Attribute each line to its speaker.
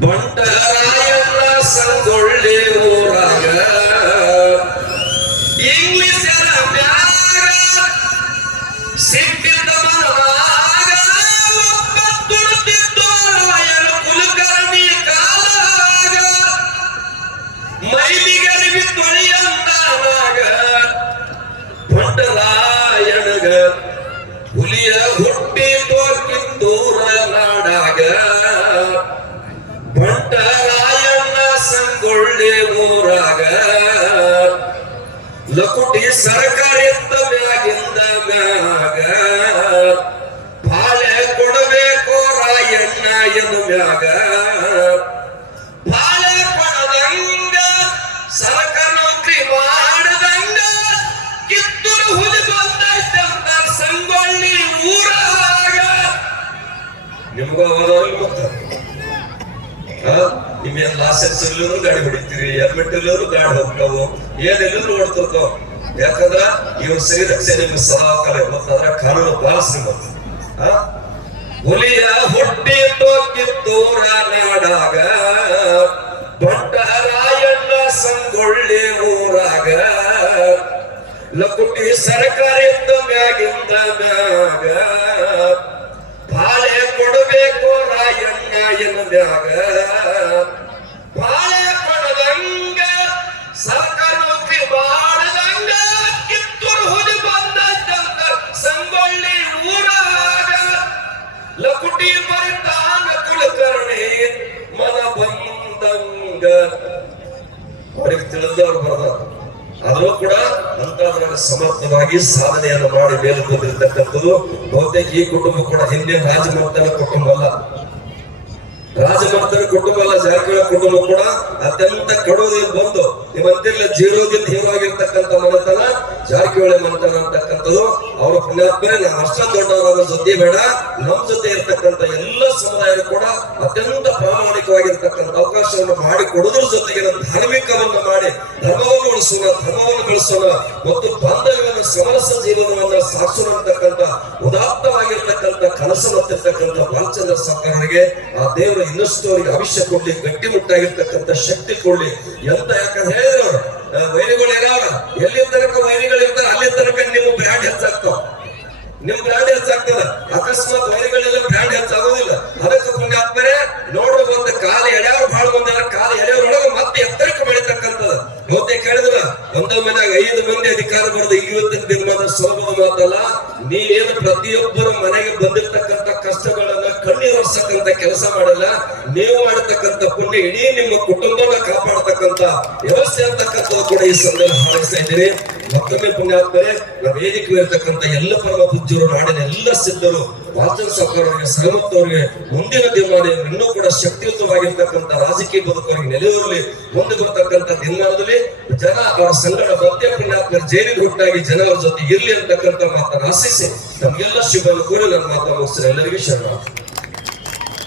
Speaker 1: ಬಂಟರಾಯಣ್ಣ ಸಂಗೊಳ್ಳಿ ಊರಾಗ. ಇಂಗ್ಲಿಷರ ಮ್ಯಾಗ ಸಂಗೊಳ್ಳಿ ಊರಾಗ. ಲಕುಟಿ ಸರ್ಕಾರಿದ್ದ ಮ್ಯಾಗಿಂದ ಮ್ಯಾಗ. ಬಾಳೆ ಕೊಡಬೇಕು ರಾಯಣ್ಣ ಎಂದು ಮ್ಯಾಗ. ಬಾಳೆ ಕೊಡದಂಗ ಸರ್ಕಾರ ನೌಕರಿ ಮಾಡದಂಗ, ಕಿತ್ತೂರು ಅಂತ ಸಂಗೊಳ್ಳಿ ಊರಾಗ ನಿಮ್ಗೂ ಅವರವ್ರಿಗೆ ನಿಮ್ಗೆ ಲಾಸೆನ್ಸ್ ಎಲ್ಲರೂ ಗಾಡಿ ಹೊಡಿತೀರಿ ಹೆಲ್ಮೆಟ್ ಎಲ್ಲರೂ ಗಾಡಿ ಹೋಗ್ತಾವು ಏನೆಲ್ಲರೂ ಹೊಡ್ತಿರ್ತಾವ ಯಾಕಂದ್ರ ಇವ್ರ ಶ್ರೀರಕ್ಷೆ ನಿಮ್ಗೆ ಸದಾಕಾಲ ಮತ್ತು ಅದ್ರ ಕಾನೂನು ಪಾಲಿಸಿ ಮತ್ತೆ? ಹುಲಿಯ ಹುಟ್ಟಿ ತೋಕಿತ್ತು ನಾಡಾಗ ದೊಡ್ಡ ರಾಯಣ್ಣ ಸಂಗೊಳ್ಳಿ ಊರಾಗ, ಲಕುಟಿ ಸರ್ಕಾರಿದ್ದ ಮ್ಯಾಗಿಂದ ಮ್ಯಾಗ. ಲಕುಟಿ ಬರಿತಾನ ಕುಲಕರ್ಣಿ ಮನ ಬಂದಂಗ ಅವ್ರಿಗೆ ತಿಳಿದವರು ಬರದ ಆದರೂ ಕೂಡ ಅಂತದ್ರಲ್ಲಿ ಸಮರ್ಥವಾಗಿ ಸಾಧನೆಯನ್ನು ಮಾಡಿ ಮೇಲೆ ಬಂದಿರತಕ್ಕಂಥದ್ದು ಬಹುತೇಕ ಈ ಕುಟುಂಬ ಕೂಡ ಹಿಂದೆ ರಾಜಮಂತನ ಕುಟುಂಬ ಅಲ್ಲ. ರಾಜಮರ್ದನ ಕುಟುಂಬ ಜಾರಕಿಹೊಳಿ ಕುಟುಂಬ ಕೂಡ ಅತ್ಯಂತ ಕಡುವುದಿಂದ ಬಂದು ನಿಮ್ಮಂತೆಲ್ಲ ಜೀರೋದಿಂದ ಹೀರೋ ಆಗಿರ್ತಕ್ಕಂಥ ಮನೆತನ, ಜಾರಕಿಹೊಳಿ ಮನೆತನ ಅಂತಕ್ಕಂಥದ್ದು. ಅವರ ಪುಣ್ಯಾತ್ಮರೇ ನಾವು ಅಷ್ಟೊಂದು ದೊಡ್ಡವರ ಜೊತೆ ಬೇಡ. ನಮ್ಮ ಜೊತೆ ಇರ್ತಕ್ಕಂಥ ಎಲ್ಲ ಸಮುದಾಯರು ಕೂಡ ಅತ್ಯಂತ ಪ್ರಾಮಾಣಿಕವಾಗಿರ್ತಕ್ಕಂಥ ಅವಕಾಶವನ್ನು ಮಾಡಿ ಕೊಡೋದ್ರ ಜೊತೆಗೆ ನಮ್ಮ ಧಾರ್ಮಿಕವನ್ನು ಮಾಡಿ, ಧರ್ಮವನ್ನು ಉಳಿಸೋಣ, ಧರ್ಮವನ್ನು ಬೆಳೆಸೋಣ, ಮತ್ತು ಬಾಂಧವ್ಯವನ್ನು ಸಮರಸ ಜೀವನವನ್ನು ಸಾಗಿಸೋಣ ಅಂತಕ್ಕಂಥ ಉದಾತ್ತವಾಗಿರ್ತಕ್ಕಂಥ ಕನಸು ಹೊತ್ತಿರ್ತಕ್ಕಂಥ ಸರ್ಕಾರರಿಗೆ ಆ ದೇವರು ಇನ್ನಷ್ಟು ಅವರಿಗೆ ಅವಿಷ್ಯ ಕೊಡ್ಲಿ ಗಟ್ಟಿಮುಟ್ಟಾಗಿರ್ತಕ್ಕಂಥ ಶಕ್ತಿ ಕೊಡ್ಲಿ. ಎಂತ ಯಾಕಂದ್ರೆ ಹೇಳಿದ್ರು ವೈರಿಗಳು ಏನಾವ ಎಲ್ಲಿ ತನಕ ವೈರಿಗಳು ಇರ್ತಾರೆ ಅಲ್ಲಿ ತನಕ ನಿಮ್ಮ ಬ್ರ್ಯಾಂಡ್ ಹೆಚ್ಚಾಗ್ತಾವ ನಿಮ್ ಬ್ರ್ಯಾಂಡ್ ಹೆಚ್ಚಾಗ್ತದ ಬಹುತೇಕ ಒಂದ ಮನೆಯಾಗ ಐದು ಮಂದಿ ಅಧಿಕಾರ ಬರೋದು ಇವತ್ತಿನ ದಿನಮಾನ ಸುಲಭದ ಮಾತಲ್ಲ. ನೀವೇನು ಪ್ರತಿಯೊಬ್ಬರ ಮನೆಗೆ ಬಂದಿರ್ತಕ್ಕಂತ ಕಷ್ಟಗಳನ್ನ ಕಣ್ಣೀರ್ಸಕ್ಕಂತ ಕೆಲಸ ಮಾಡಲ್ಲ. ನೀವು ಮಾಡತಕ್ಕಂತ ಪುಣ್ಯ ಇಡೀ ನಿಮ್ಮ ಕುಟುಂಬನ ಕಾಪಾಡತಕ್ಕಂತ ವ್ಯವಸ್ಥೆ ಅಂತಕ್ಕಂಥದ್ದು ಕೂಡ ಈ ಸಂದರ್ಭ ಹಾರೈಸ್ತಾ ಇದ್ದೀನಿ. ಮತ್ತೊಮ್ಮೆ ಪುಣ್ಯಾತ್ಮರೆ ನಮ್ಮ ವೇದಿಕೆ ಎಲ್ಲ ಪರಮ ಪೂಜ್ಯರು, ನಾಡಿನ ಎಲ್ಲ ಸಿದ್ಧರು ವಾಚನ ಸರ್ಕಾರವರಿಗೆ ಸಹಮತ್ತವರಿಗೆ ಮುಂದಿನ ದಿನಮಾನ ಇನ್ನೂ ಕೂಡ ಶಕ್ತಿಯುತವಾಗಿರ್ತಕ್ಕಂಥ ರಾಜಕೀಯ ಬದುಕವರಿಗೆ ನೆಲೆಯಲ್ಲಿ ಮುಂದೆ ಬರ್ತಕ್ಕಂಥ ದಿನಮಾನದಲ್ಲಿ ಜನ ಅವರ ಸಂಗಡ ಮಧ್ಯ ಪುಣ್ಯಾತ್ಮರ ಜೈಲಿಗೆ ಹುಟ್ಟಾಗಿ ಜನರ ಜೊತೆ ಇರಲಿ ಅಂತಕ್ಕಂಥ ಮಾತನ್ನು ಆಶಿಸಿ ನಮಗೆಲ್ಲ ಶುಭ ಕೋರಿ ನನ್ನ ಮಾತನ್ನು ಎಲ್ಲರಿಗೂ ಶರಣ